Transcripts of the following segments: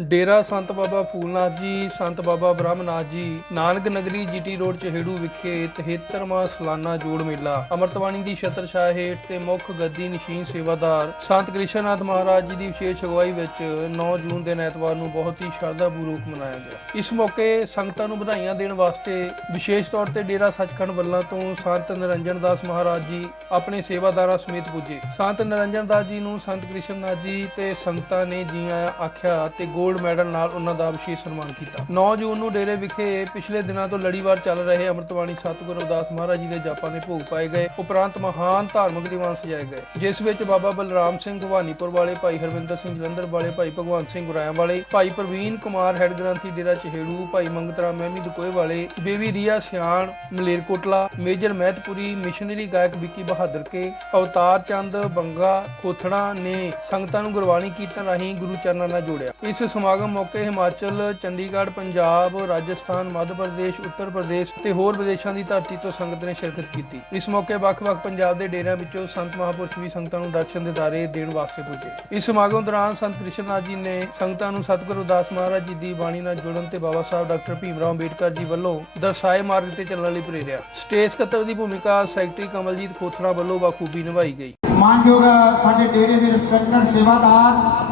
ਡੇਰਾ ਸੰਤ ਬਾਬਾ ਫੂਲਨਾਥ ਜੀ, ਸੰਤ ਬਾਬਾ ਬ੍ਰਹਮਨਾਥ ਜੀ, ਨਾਨਕ ਨਗਰੀ ਜੀਟੀ ਰੋਡ ਚਹੇੜੂ ਵਿਖੇ 73ਵਾਂ ਸਾਲਾਨਾ ਜੋੜ ਮੇਲਾ। ਅਮਰਤਵਾਣੀ ਦੀ ਛਤਰ ਹੇਠ ਤੇ ਮੁੱਖ ਗੱਦੀ ਨਸ਼ੀਨ ਸੇਵਾਦਾਰ ਸੰਤ ਕ੍ਰਿਸ਼ਨਨਾਥ ਮਹਾਰਾਜ ਜੀ ਦੀ ਵਿਸ਼ੇਸ਼ ਅਗਵਾਈ ਵਿੱਚ 9 ਜੂਨ ਦੇ ਐਤਵਾਰ ਨੂੰ ਬਹੁਤ ਹੀ ਸ਼ਰਧਾਪੂਰਵਕ ਮਨਾਇਆ ਗਿਆ। ਇਸ ਮੌਕੇ ਸੰਗਤਾਂ ਨੂੰ ਵਧਾਈਆਂ ਦੇਣ ਵਾਸਤੇ ਵਿਸ਼ੇਸ਼ ਤੌਰ ਤੇ ਡੇਰਾ ਸੱਚਖੰਡ ਵੱਲਾਂ ਤੋਂ ਸੰਤ ਨਿਰੰਜਨ ਦਾਸ ਮਹਾਰਾਜ ਜੀ ਆਪਣੇ ਸੇਵਾਦਾਰਾਂ ਸਮੇਤ ਪੁੱਜੇ। ਸੰਤ ਨਿਰੰਜਨ ਦਾਸ ਜੀ ਨੂੰ ਸੰਤ ਕ੍ਰਿਸ਼ਨਨਾਥ ਜੀ ਤੇ ਸੰਗਤਾਂ ਨੇ ਜੀ ਆਇਆਂ ਆਖਿਆ ਤੇ 골ਡ ਮੈਡਲ ਨਾਲ ਉਹਨਾਂ ਦਾ ਵਿਸ਼ੇਸ਼ ਸਨਮਾਨ ਕੀਤਾ। 9 ਜੂਨ ਨੂੰ ਡੇਰੇ ਵਿਖੇ ਪਿਛਲੇ ਦਿਨਾਂ ਤੋਂ ਲੜੀਵਾਰ ਚੱਲ ਰਹੇ ਅੰਮ੍ਰਿਤਵਾਣੀ ਸਤਿਗੁਰੂ ਅਰਦਾਸ ਮਹਾਰਾਜ ਜੀ ਦੇ ਜਾਪਾਂ ਦੇ ਭੋਗ ਪਾਏ ਗਏ। ਉਪਰੰਤ ਮਹਾਨ ਧਾਰਮਿਕ ਦੀਵਾਨ ਸਜਾਏ ਗਏ। ਜਿਸ ਵਿੱਚ ਬਾਬਾ ਬਲਰਾਮ ਸਿੰਘ ਭਵਾਨੀਪੁਰ ਵਾਲੇ ਭਾਈ ਹਰਵਿੰਦਰ ਸਿੰਘ ਜਲੰਧਰ ਵਾਲੇ ਭਾਈ ਭਗਵੰਤ ਸਿੰਘ ਗੁਰਾਇਆ ਵਾਲੇ, ਭਾਈ ਪ੍ਰਵੀਨ ਕੁਮਾਰ ਹੈਡ ਗ੍ਰੰਥੀ ਡੇਰਾ ਚਹੇੜੂ, ਭਾਈ ਮੰਗਤਰਾ ਮਹਿਮੀ ਦੁਕੋਏ ਵਾਲੇ ਬੇਬੀ ਰੀਆ ਸਿਆਣ ਮਲੇਰਕੋਟਲਾ ਮੇਜਰ ਮਹਿਤਪੁਰੀ, ਮਿਸ਼ਨਰੀ ਗਾਇਕ ਵਿੱਕੀ ਬਹਾਦਰ ਕੇ, ਅਵਤਾਰ ਚੰਦ, ਬੰਗਾ ਕੋਥੜਾ ਨੇ ਸੰਗਤਾਂ ਨੂੰ ਗੁਰਬਾਣੀ ਕੀਰਤਨ ਰਾਹੀਂ ਗੁਰੂ ਚਰਨਾਂ ਨਾਲ ਜੋੜਿਆ। ਇਸ ਸਮਾਗਮ ਮੌਕੇ ਹਿਮਾਚਲ, ਚੰਡੀਗੜ੍ਹ, ਪੰਜਾਬ, ਰਾਜਸਥਾਨ, ਮੱਧ ਪ੍ਰਦੇਸ਼, ਉੱਤਰ ਪ੍ਰਦੇਸ਼ ਤੇ ਹੋਰ ਵਿਦੇਸ਼ਾਂ ਦੀ ਧਰਤੀ ਤੋਂ ਸੰਗਤ ਨੇ ਸ਼ਿਰਕਤ ਕੀਤੀ। ਇਸ ਮੌਕੇ ਵੱਖ-ਵੱਖ ਪੰਜਾਬ ਦੇ ਡੇਰਿਆਂ ਵਿੱਚੋਂ ਸੰਤ ਮਹਾਂਪੁਰਸ਼ ਵੀ ਸੰਗਤਾਂ ਨੂੰ ਦਰਸ਼ਨ ਦਿਦਾਰੇ ਦੇਣ ਵਾਸਤੇ ਪੁੱਜੇ। ਇਸ ਸਮਾਗਮ ਦੌਰਾਨ ਸੰਤ ਕ੍ਰਿਸ਼ਨਨਾਥ ਜੀ ਨੇ ਸੰਗਤਾਂ ਨੂੰ ਸਤਿਗੁਰੂ ਦਾਸ ਮਹਾਰਾਜ ਜੀ ਦੀ ਬਾਣੀ ਨਾਲ ਜੁੜਨ ਤੇ ਬਾਬਾ ਸਾਹਿਬ ਡਾਕਟਰ ਭੀਮ ਰਾਓ ਅੰਬੇਡਕਰ ਜੀ ਵੱਲੋਂ ਦਰਸਾਏ ਮਾਰਗ ਤੇ ਚੱਲਣ ਲਈ ਪ੍ਰੇਰਿਆ। ਸਟੇਜ ਸਕੱਤਰ ਦੀ ਭੂਮਿਕਾ ਸੈਕਟਰੀ ਕਮਲਜੀਤ ਖੋਥਰਾ ਵੱਲੋਂ ਬਾਖੂਬੀ ਨਿਭਾਈ ਗਈ। ਮਾਨਯੋਗ ਸਾਡੇ ਡੇਰੇ ਦੇ ਰਿਸਪੈਕਟਡ ਸੇਵਾਦਾਰ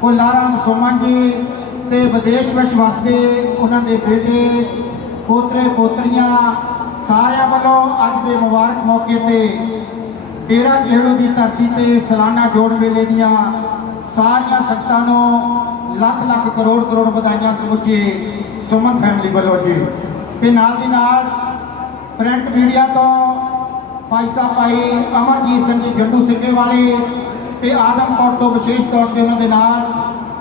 ਕੋਲਾਰਾਮ ਸੁਮਨ ਜੀ ਤੇ ਵਿਦੇਸ਼ ਵਿੱਚ ਵਸਦੇ ਉਹਨਾਂ ਦੇ ਬੇਟੇ, ਪੋਤਰੇ, ਪੋਤਰੀਆਂ ਸਾਰਿਆਂ ਵੱਲੋਂ ਅੱਜ ਦੇ ਮੁਬਾਰਕ ਮੌਕੇ ਤੇ ਡੇਰਾ ਜੇੜੂ ਦੀ ਧਰਤੀ ਤੇ ਸਾਲਾਨਾ ਜੋੜ ਮੇਲੇ ਦੀਆਂ ਸਾਰੀਆਂ ਸੰਗਤਾਂ ਨੂੰ ਲੱਖ ਲੱਖ ਕਰੋੜ ਕਰੋੜ ਵਧਾਈਆਂ ਸਮੁੱਚੇ ਸੁਮਨ ਫੈਮਿਲੀ ਵੱਲੋਂ ਜੀ। ਤੇ ਨਾਲ ਦੀ ਨਾਲ ਪ੍ਰਿੰਟ ਮੀਡੀਆ ਤੋਂ ਭਾਈ ਸਾਹਿਬ ਭਾਈ ਅਮਰਜੀਤ ਸਿੰਘ ਜੀ, ਜੰਡੂ ਸਿੰਘੇ ਵਾਲੇ ਤੇ ਆਦਮਪੁਰ ਤੋਂ ਵਿਸ਼ੇਸ਼ ਤੌਰ ਤੇ ਉਹਨਾਂ ਦੇ ਨਾਲ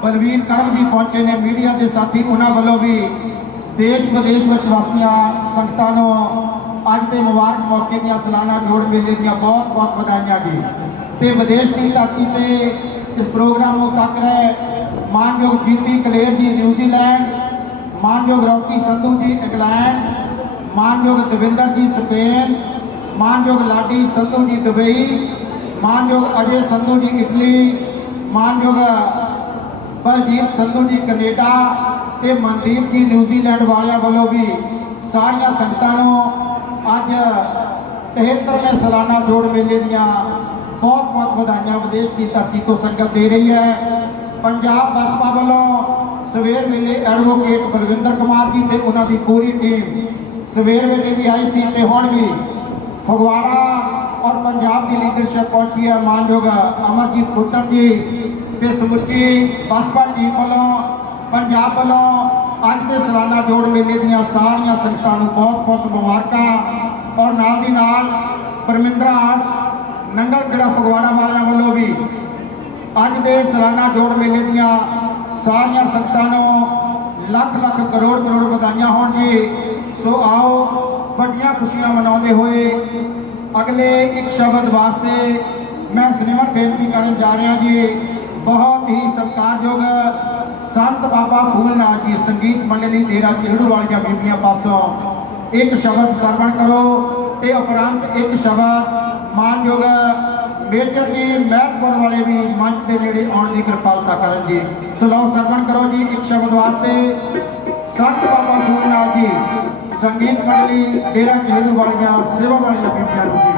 ਬਲਵੀਰ ਕਰਮ ਜੀ ਪਹੁੰਚੇ ਨੇ ਮੀਡੀਆ ਦੇ ਸਾਥੀ। ਉਹਨਾਂ ਵੱਲੋਂ ਵੀ ਦੇਸ਼ ਵਿਦੇਸ਼ ਵਿੱਚ ਵਸਦੀਆਂ ਸੰਗਤਾਂ ਨੂੰ ਅੱਜ ਦੇ ਮੁਬਾਰਕ ਮੌਕੇ ਦੀਆਂ ਸਲਾਨਾ ਜੋੜ ਮੇਲੇ ਦੀਆਂ ਬਹੁਤ ਬਹੁਤ ਵਧਾਈਆਂ ਜੀ। ਤੇ ਵਿਦੇਸ਼ ਦੀ ਧਰਤੀ ਤੇ ਇਸ ਪ੍ਰੋਗਰਾਮ ਨੂੰ ਤੱਕ ਰਹੇ ਮਾਨਯੋਗ ਜੀਤੀ ਕਲੇਰ ਜੀ ਨਿਊਜ਼ੀਲੈਂਡ ਮਾਨਯੋਗ ਰੌਕੀ ਸੰਧੂ ਜੀ ਇੰਗਲੈਂਡ, ਮਾਨਯੋਗ ਦਵਿੰਦਰ ਜੀ ਸਪੇਨ, ਮਾਨਯੋਗ ਲਾਡੀ ਸੰਧੂ ਜੀ ਦੁਬਈ ਮਾਨਯੋਗ ਅਜੇ ਸੰਧੂ ਜੀ ਇਟਲੀ, ਮਾਨਯੋਗ ਬਲਜੀਤ ਸੰਧੂ ਜੀ ਕੈਨੇਡਾ ਤੇ ਮਨਦੀਪ ਜੀ ਨਿਊਜ਼ੀਲੈਂਡ ਵਾਲਿਆਂ ਵੱਲੋਂ ਵੀ ਸਾਰੀਆਂ ਸੰਗਤਾਂ ਨੂੰ ਅੱਜ 73ਵੇਂ ਸਾਲਾਨਾ ਜੋੜ ਮੇਲੇ ਦੀਆਂ ਬਹੁਤ ਬਹੁਤ ਵਧਾਈਆਂ ਵਿਦੇਸ਼ ਦੀ ਧਰਤੀ ਤੋਂ ਸੰਗਤ ਦੇ ਰਹੀ ਹੈ। ਪੰਜਾਬ ਬਸਪਾ ਵੱਲੋਂ ਸਵੇਰ ਵੇਲੇ ਐਡਵੋਕੇਟ ਬਲਵਿੰਦਰ ਕੁਮਾਰ ਜੀ ਤੇ ਉਹਨਾਂ ਦੀ ਪੂਰੀ ਟੀਮ ਸਵੇਰ ਵੇਲੇ ਵੀ ਆਈ ਸੀ ਤੇ ਹੁਣ ਵੀ ਫਗਵਾੜਾ ਔਰ ਪੰਜਾਬ ਦੀ ਲੀਡਰਸ਼ਿਪ ਪਹੁੰਚੀ ਹੈ ਮਾਨਯੋਗ ਅਮਰਜੀਤ ਪੁੱਤਰ ਜੀ ਤੇ ਸਮੁੱਚੀ ਬਸਪਾ ਟੀਮ ਵੱਲੋਂ, ਪੰਜਾਬ ਵੱਲੋਂ ਅੱਜ ਦੇ ਸਾਲਾਨਾ ਜੋੜ ਮੇਲੇ ਦੀਆਂ ਸਾਰੀਆਂ ਸੰਗਤਾਂ ਨੂੰ ਬਹੁਤ ਬਹੁਤ ਮੁਬਾਰਕਾਂ। ਔਰ ਨਾਲ ਦੀ ਨਾਲ ਪਰਮਿੰਦਰਾ ਆਰਟਸ ਨੰਗਲ ਕਿਹੜਾ ਫਗਵਾੜਾ ਵਾਲਿਆਂ ਵੱਲੋਂ ਵੀ ਅੱਜ ਦੇ ਸਾਲਾਨਾ ਜੋੜ ਮੇਲੇ ਦੀਆਂ ਸਾਰੀਆਂ ਸੰਗਤਾਂ ਨੂੰ ਲੱਖ ਲੱਖ ਕਰੋੜ ਕਰੋੜ ਵਧਾਈਆਂ ਹੋਣ ਜੀ। ਸੋ ਆਓ ਵੱਡੀਆਂ ਖੁਸ਼ੀਆਂ ਮਨਾਉਂਦੇ ਹੋਏ ਅਗਲੇ ਇੱਕ ਸ਼ਬਦ ਵਾਸਤੇ ਮੈਂ ਸਿਨੇਮਾ ਬੇਨਤੀ ਕਰਨ ਜਾ ਰਿਹਾ ਜੀ, ਬਹੁਤ ਹੀ ਸਤਿਕਾਰਯੋਗ ਸੰਤ ਬਾਬਾ ਫੂਲਨਾਥ ਜੀ, ਸੰਗੀਤ ਮੰਡਲੀ ਡੇਰਾ ਚਿਹੜੂ ਵਾਲੀਆਂ ਬੀਬੀਆਂ ਪਾਸੋਂ ਇੱਕ ਸ਼ਬਦ ਸਰਵਣ ਕਰੋ ਤੇ ਉਪਰੰਤ ਇੱਕ ਸ਼ਬਦ ਮਾਨਯੋਗ ਮੇਜਰ ਜੀ, ਮਹਿਕਮੇ ਵਾਲੇ ਵੀ ਮੰਚ ਦੇ ਨੇੜੇ ਆਉਣ ਦੀ ਕਿਰਪਾਲਤਾ ਕਰਨ ਜੀ। ਸੋ ਸਰਵਣ ਕਰੋ ਜੀ ਇੱਕ ਸ਼ਬਦ ਵਾਸਤੇ। ਸੰਤ ਬਾਬਾ ਫੂਲਨਾਥ ਜੀ ਸੰਗੀਤ ਮੰਡਲੀ ਡੇਰਾ ਚਿਹੜੂ ਵਾਲੀਆਂ ਸੇਵਾ ਵਾਲੀਆਂ ਬੀਬੀਆਂ ਨੂੰ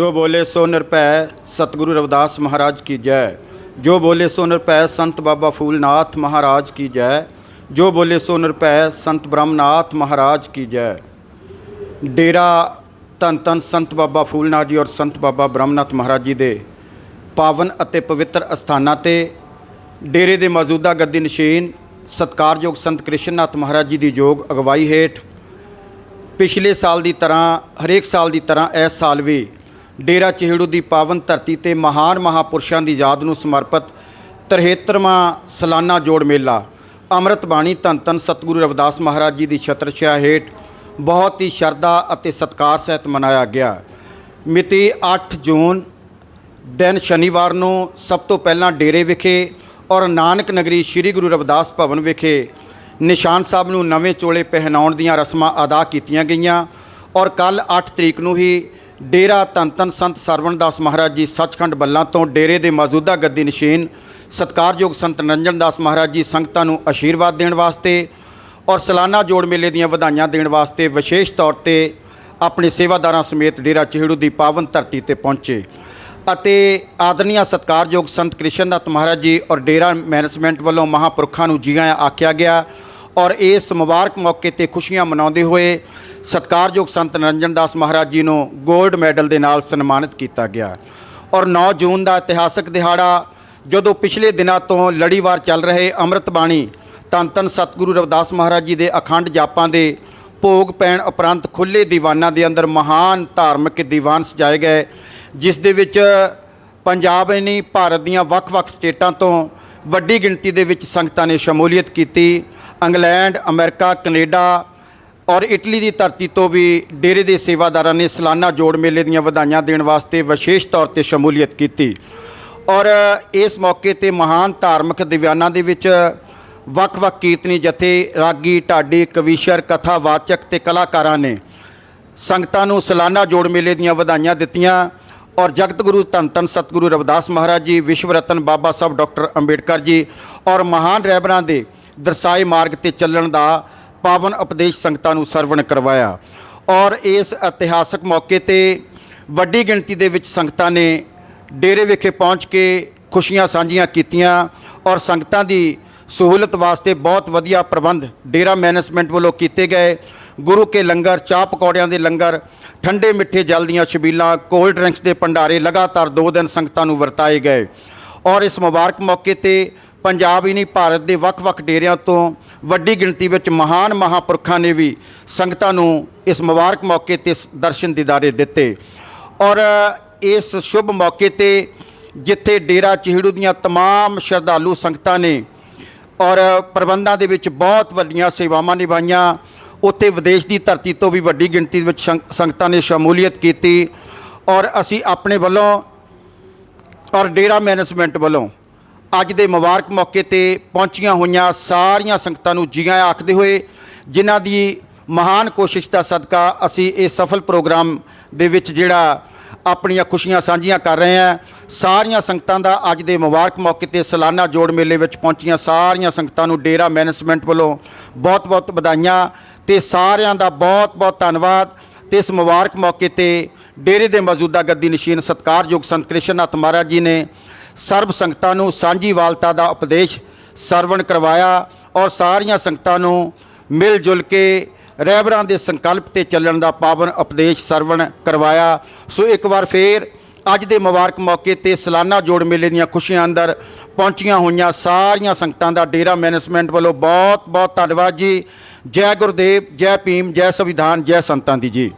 ਜੋ ਬੋਲੇ ਸੋ ਨਿਰਭੈ ਸਤਿਗੁਰੂ ਰਵਿਦਾਸ ਮਹਾਰਾਜ ਕੀ ਜੈ। ਜੋ ਬੋਲੇ ਸੋ ਨਿਰਭੈ ਸੰਤ ਬਾਬਾ ਫੂਲਨਾਥ ਮਹਾਰਾਜ ਕੀ ਜੈ। ਜੋ ਬੋਲੇ ਸੋ ਨਿਰਭੈ ਸੰਤ ਬ੍ਰਹਮਨਾਥ ਮਹਾਰਾਜ ਕੀ ਜੈ। ਡੇਰਾ ਧੰਨ ਧੰਨ ਸੰਤ ਬਾਬਾ ਫੂਲਨਾਥ ਜੀ ਔਰ ਸੰਤ ਬਾਬਾ ਬ੍ਰਹਮਨਾਥ ਮਹਾਰਾਜ ਜੀ ਦੇ ਪਾਵਨ ਅਤੇ ਪਵਿੱਤਰ ਅਸਥਾਨਾਂ ਤੇ ਡੇਰੇ ਦੇ ਮੌਜੂਦਾ ਗੱਦੀ ਨਸ਼ੀਨ ਸਤਕਾਰਯੋਗ ਸੰਤ ਕ੍ਰਿਸ਼ਨਨਾਥ ਮਹਾਰਾਜ ਜੀ ਦੀ ਯੋਗ ਅਗਵਾਈ ਹੇਠ ਪਿਛਲੇ ਸਾਲ ਦੀ ਤਰ੍ਹਾਂ, ਹਰੇਕ ਸਾਲ ਦੀ ਤਰ੍ਹਾਂ ਇਸ ਸਾਲ ਵੀ ਡੇਰਾ ਚਿਹੜੂ ਦੀ ਪਾਵਨ ਧਰਤੀ ਤੇ ਮਹਾਨ ਮਹਾਪੁਰਸ਼ਾਂ ਦੀ ਯਾਦ ਨੂੰ ਸਮਰਪਿਤ 73ਵਾਂ ਸਾਲਾਨਾ ਜੋੜ ਮੇਲਾ। ਅੰਮ੍ਰਿਤ ਬਾਣੀ ਧੰਨ ਧੰਨ ਸਤਿਗੁਰੂ ਰਵਿਦਾਸ ਮਹਾਰਾਜ ਜੀ ਦੀ ਛਤਰਛਾਇਆ ਹੇਠ ਬਹੁਤ ਹੀ ਸ਼ਰਧਾ ਅਤੇ ਸਤਿਕਾਰ ਸਹਿਤ ਮਨਾਇਆ ਗਿਆ। ਮਿਤੀ 8 ਜੂਨ ਦਿਨ ਸ਼ਨੀਵਾਰ ਨੂੰ ਸਭ ਤੋਂ ਪਹਿਲਾਂ ਡੇਰੇ ਵਿਖੇ ਔਰ ਨਾਨਕ ਨਗਰੀ ਸ੍ਰੀ ਗੁਰੂ ਰਵਿਦਾਸ ਭਵਨ ਵਿਖੇ ਨਿਸ਼ਾਨ ਸਾਹਿਬ ਨੂੰ ਨਵੇਂ ਚੋਲੇ ਪਹਿਨਾਉਣ ਦੀਆਂ ਰਸਮਾਂ ਅਦਾ ਕੀਤੀਆਂ ਗਈਆਂ ਔਰ ਕੱਲ 8 ਤਰੀਕ ਨੂੰ ਹੀ ਡੇਰਾ ਧੰਨ ਧੰਨ ਸੰਤ ਸਰਵਣਦਾਸ ਮਹਾਰਾਜ ਜੀ ਸੱਚਖੰਡ ਬੱਲਾਂ ਤੋਂ ਡੇਰੇ ਦੇ ਮੌਜੂਦਾ ਗੱਦੀ ਨਿਸ਼ੀਨ, ਸਤਕਾਰਯੋਗ ਸੰਤ ਨਰਿੰਜਨ ਦਾਸ ਮਹਾਰਾਜ ਜੀ ਸੰਗਤਾਂ ਨੂੰ ਆਸ਼ੀਰਵਾਦ ਦੇਣ ਵਾਸਤੇ ਔਰ ਸਾਲਾਨਾ ਜੋੜ ਮੇਲੇ ਦੀਆਂ ਵਧਾਈਆਂ ਦੇਣ ਵਾਸਤੇ ਵਿਸ਼ੇਸ਼ ਤੌਰ ਤੇ ਆਪਣੇ ਸੇਵਾਦਾਰਾਂ ਸਮੇਤ ਡੇਰਾ ਚਿਹੜੂ ਦੀ ਪਾਵਨ ਧਰਤੀ ਤੇ ਪਹੁੰਚੇ। ਅਤੇ ਆਦਰਨੀय ਸਤਕਾਰਯੋਗ ਸੰਤ ਕ੍ਰਿਸ਼ਨਦਾਸ ਮਹਾਰਾਜ ਜੀ ਔਰ ਡੇਰਾ ਮੈਨੇਜਮੈਂਟ ਵੱਲੋਂ ਮਹਾਪੁਰਖਾਂ ਨੂੰ ਜੀ ਆਇਆਂ ਆਖਿਆ ਗਿਆ ਔਰ ਇਸ ਮੁਬਾਰਕ ਮੌਕੇ ਤੇ ਖੁਸ਼ੀਆਂ ਮਨਾਉਂਦੇ ਹੋਏ ਸਤਕਾਰਯੋਗ ਸੰਤ ਨਰਿੰਜਨ ਦਾਸ ਮਹਾਰਾਜ ਜੀ ਨੂੰ 골ਡ ਮੈਡਲ ਦੇ ਨਾਲ ਸਨਮਾਨਿਤ ਕੀਤਾ ਗਿਆ। ਔਰ 9 ਜੂਨ ਦਾ ਇਤਿਹਾਸਕ ਦਿਹਾੜਾ, ਜਦੋਂ ਪਿਛਲੇ ਦਿਨਾਂ ਤੋਂ ਲੜੀਵਾਰ ਚੱਲ ਰਹੇ ਅੰਮ੍ਰਿਤ ਬਾਣੀ, ਧੰਨ ਧੰਨ ਸਤਿਗੁਰੂ ਰਵਿਦਾਸ ਮਹਾਰਾਜ ਜੀ ਦੇ ਅਖੰਡ ਜਾਪਾਂ ਦੇ ਭੋਗ ਪੈਣ ਉਪਰੰਤ ਖੁੱਲੇ ਦੀਵਾਨਾਂ ਦੇ ਅੰਦਰ ਮਹਾਨ ਧਾਰਮਿਕ ਦੀਵਾਨ ਸਜਾਏ ਗਏ, ਜਿਸ ਦੇ ਵਿੱਚ ਪੰਜਾਬ ਹੀ ਨਹੀਂ ਭਾਰਤ ਦੀਆਂ ਵੱਖ-ਵੱਖ ਸਟੇਟਾਂ ਤੋਂ ਵੱਡੀ ਗਿਣਤੀ ਦੇ ਵਿੱਚ ਸੰਗਤਾਂ ਨੇ ਸ਼ਮੂਲੀਅਤ ਕੀਤੀ। ਇੰਗਲੈਂਡ, ਅਮਰੀਕਾ, ਕੈਨੇਡਾ ਔਰ ਇਟਲੀ ਦੀ ਧਰਤੀ ਤੋਂ ਵੀ ਡੇਰੇ ਦੇ ਸੇਵਾਦਾਰਾਂ ਨੇ ਸਾਲਾਨਾ ਜੋੜ ਮੇਲੇ ਦੀਆਂ ਵਧਾਈਆਂ ਦੇਣ ਵਾਸਤੇ ਵਿਸ਼ੇਸ਼ ਤੌਰ ਤੇ ਸ਼ਮੂਲੀਅਤ ਕੀਤੀ। ਔਰ ਇਸ ਮੌਕੇ ਤੇ ਮਹਾਨ ਧਾਰਮਿਕ ਦਿਵਿਆਨਾਂ ਦੇ ਵਿੱਚ ਵੱਖ-ਵੱਖ ਕੀਰਤਨੀ ਜਥੇ, ਰਾਗੀ, ਢਾਡੀ, ਕਵੀਸ਼ਰ, ਕਥਾਵਾਚਕ ਤੇ ਕਲਾਕਾਰਾਂ ਨੇ ਸੰਗਤਾਂ ਨੂੰ ਸਾਲਾਨਾ ਜੋੜ ਮੇਲੇ ਦੀਆਂ ਵਧਾਈਆਂ ਦਿੱਤੀਆਂ। ਔਰ ਜਗਤ ਗੁਰੂ ਧੰਨ ਧੰਨ ਸਤਿਗੁਰੂ ਰਵਿਦਾਸ ਮਹਾਰਾਜ ਜੀ, ਵਿਸ਼ਵ ਰਤਨ ਬਾਬਾ ਸਾਹਿਬ ਡਾਕਟਰ ਅੰਬੇਡਕਰ ਜੀ ਔਰ ਮਹਾਨ ਰਹਿਬਰਾਂ ਦੇ ਦਰਸਾਏ ਮਾਰਗ ਤੇ ਚੱਲਣ ਦਾ ਪਾਵਨ ਉਪਦੇਸ਼ ਸੰਗਤਾਂ ਨੂੰ ਸਰਵਣ ਕਰਵਾਇਆ। ਔਰ ਇਸ ਇਤਿਹਾਸਕ ਮੌਕੇ ਤੇ ਵੱਡੀ ਗਿਣਤੀ ਦੇ ਵਿੱਚ ਸੰਗਤਾਂ ਨੇ ਡੇਰੇ ਵਿਖੇ ਪਹੁੰਚ ਕੇ ਖੁਸ਼ੀਆਂ ਸਾਂਝੀਆਂ ਕੀਤੀਆਂ ਔਰ ਸੰਗਤਾਂ ਦੀ ਸਹੂਲਤ ਵਾਸਤੇ ਬਹੁਤ ਵਧੀਆ ਪ੍ਰਬੰਧ ਡੇਰਾ ਮੈਨੇਜਮੈਂਟ ਵੱਲੋਂ ਕੀਤੇ ਗਏ। ਗੁਰੂ ਕੇ ਲੰਗਰ, ਚਾਹ ਪਕੌੜਿਆਂ ਦੇ ਲੰਗਰ, ਠੰਡੇ ਮਿੱਠੇ ਜਲ ਦੀਆਂ ਛਬੀਲਾਂ, ਕੋਲਡ ਡਰਿੰਕਸ ਦੇ ਭੰਡਾਰੇ ਲਗਾਤਾਰ 2 ਦਿਨ ਸੰਗਤਾਂ ਨੂੰ ਵਰਤਾਏ ਗਏ। ਔਰ ਇਸ ਮੁਬਾਰਕ ਮੌਕੇ ਤੇ ਪੰਜਾਬ ਹੀ ਨਹੀਂ ਭਾਰਤ ਦੇ ਵੱਖ-ਵੱਖ ਡੇਰਿਆਂ ਤੋਂ ਵੱਡੀ ਗਿਣਤੀ ਵਿੱਚ ਮਹਾਨ ਮਹਾਪੁਰਖਾਂ ਨੇ ਵੀ ਸੰਗਤਾਂ ਨੂੰ ਇਸ ਮੁਬਾਰਕ ਮੌਕੇ ਤੇ ਸ- ਦਰਸ਼ਨ ਦਿਦਾਰੇ ਦਿੱਤੇ ਔਰ ਇਸ ਸ਼ੁਭ ਮੌਕੇ ਤੇ ਜਿੱਥੇ ਡੇਰਾ ਚਿਹੜੂ ਦੀਆਂ तमाम ਸ਼ਰਧਾਲੂ ਸੰਗਤਾਂ ਨੇ ਔਰ ਪ੍ਰਬੰਧਾਂ ਦੇ ਵਿੱਚ ਬਹੁਤ ਵੱਡੀਆਂ ਸੇਵਾਵਾਂ ਨਿਭਾਈਆਂ ਉੱਥੇ ਵਿਦੇਸ਼ ਦੀ ਧਰਤੀ ਤੋਂ ਵੀ ਵੱਡੀ ਗਿਣਤੀ ਵਿੱਚ ਸੰਗ- ਸੰਗਤਾਂ ਨੇ ਸ਼ਮੂਲੀਅਤ ਕੀਤੀ ਔਰ ਅਸੀਂ ਆਪਣੇ ਵੱਲੋਂ ਔਰ ਡੇਰਾ ਮੈਨੇਜਮੈਂਟ ਵੱਲੋਂ ਅੱਜ ਦੇ ਮੁਬਾਰਕ ਮੌਕੇ ਤੇ ਪਹੁੰਚੀਆਂ ਹੋਈਆਂ ਸਾਰੀਆਂ ਸੰਗਤਾਂ ਨੂੰ ਜੀ ਆਇਆਂ ਆਖਦੇ ਹੋਏ ਜਿਨ੍ਹਾਂ ਦੀ ਮਹਾਨ ਕੋਸ਼ਿਸ਼ ਦਾ ਸਦਕਾ ਅਸੀਂ ਇਹ ਸਫਲ ਪ੍ਰੋਗਰਾਮ ਦੇ ਵਿੱਚ ਜਿਹੜਾ ਆਪਣੀਆਂ ਖੁਸ਼ੀਆਂ ਸਾਂਝੀਆਂ ਕਰ ਰਹੇ ਹਾਂ, ਸਾਰੀਆਂ ਸੰਗਤਾਂ ਦਾ ਅੱਜ ਦੇ ਮੁਬਾਰਕ ਮੌਕੇ ਤੇ ਸਾਲਾਨਾ ਜੋੜ ਮੇਲੇ ਵਿੱਚ ਪਹੁੰਚੀਆਂ ਸਾਰੀਆਂ ਸੰਗਤਾਂ ਨੂੰ ਡੇਰਾ ਮੈਨੇਜਮੈਂਟ ਵੱਲੋਂ ਬਹੁਤ-ਬਹੁਤ ਵਧਾਈਆਂ ਤੇ ਸਾਰਿਆਂ ਦਾ ਬਹੁਤ-ਬਹੁਤ ਧੰਨਵਾਦ ਤੇ ਇਸ ਮੁਬਾਰਕ ਮੌਕੇ ਤੇ ਡੇਰੇ ਦੇ ਮੌਜੂਦਾ ਗੱਦੀ ਨਸ਼ੀਨ ਸਤਕਾਰਯੋਗ ਸੰਤ ਕ੍ਰਿਸ਼ਨ ਨਾਥ ਮਹਾਰਾਜ ਜੀ ਨੇ ਸਰਬ ਸੰਗਤਾਂ ਨੂੰ ਸਾਂਝੀ ਵਾਲਤਾ ਦਾ ਉਪਦੇਸ਼ ਸਰਵਣ ਕਰਵਾਇਆ ਔਰ ਸਾਰੀਆਂ ਸੰਗਤਾਂ ਨੂੰ ਮਿਲ ਜੁਲ ਕੇ ਰਹਿਬਰਾਂ ਦੇ ਸੰਕਲਪ ਤੇ ਚੱਲਣ ਦਾ ਪਾਵਨ ਉਪਦੇਸ਼ ਸਰਵਣ ਕਰਵਾਇਆ। ਸੋ ਇੱਕ ਵਾਰ ਫੇਰ ਅੱਜ ਦੇ ਮੁਬਾਰਕ ਮੌਕੇ ਤੇ ਸਾਲਾਨਾ ਜੋੜ ਮੇਲੇ ਦੀਆਂ ਖੁਸ਼ੀਆਂ ਅੰਦਰ ਪਹੁੰਚੀਆਂ ਹੋਈਆਂ ਸਾਰੀਆਂ ਸੰਗਤਾਂ ਦਾ ਡੇਰਾ ਮੈਨੇਜਮੈਂਟ ਵੱਲੋਂ ਬਹੁਤ ਬਹੁਤ ਧੰਨਵਾਦ ਜੀ। ਜੈ ਗੁਰਦੇਵ, ਜੈ ਭੀਮ, ਜੈ ਸੰਵਿਧਾਨ, ਜੈ ਸੰਤਾਂ ਦੀ ਜੀ।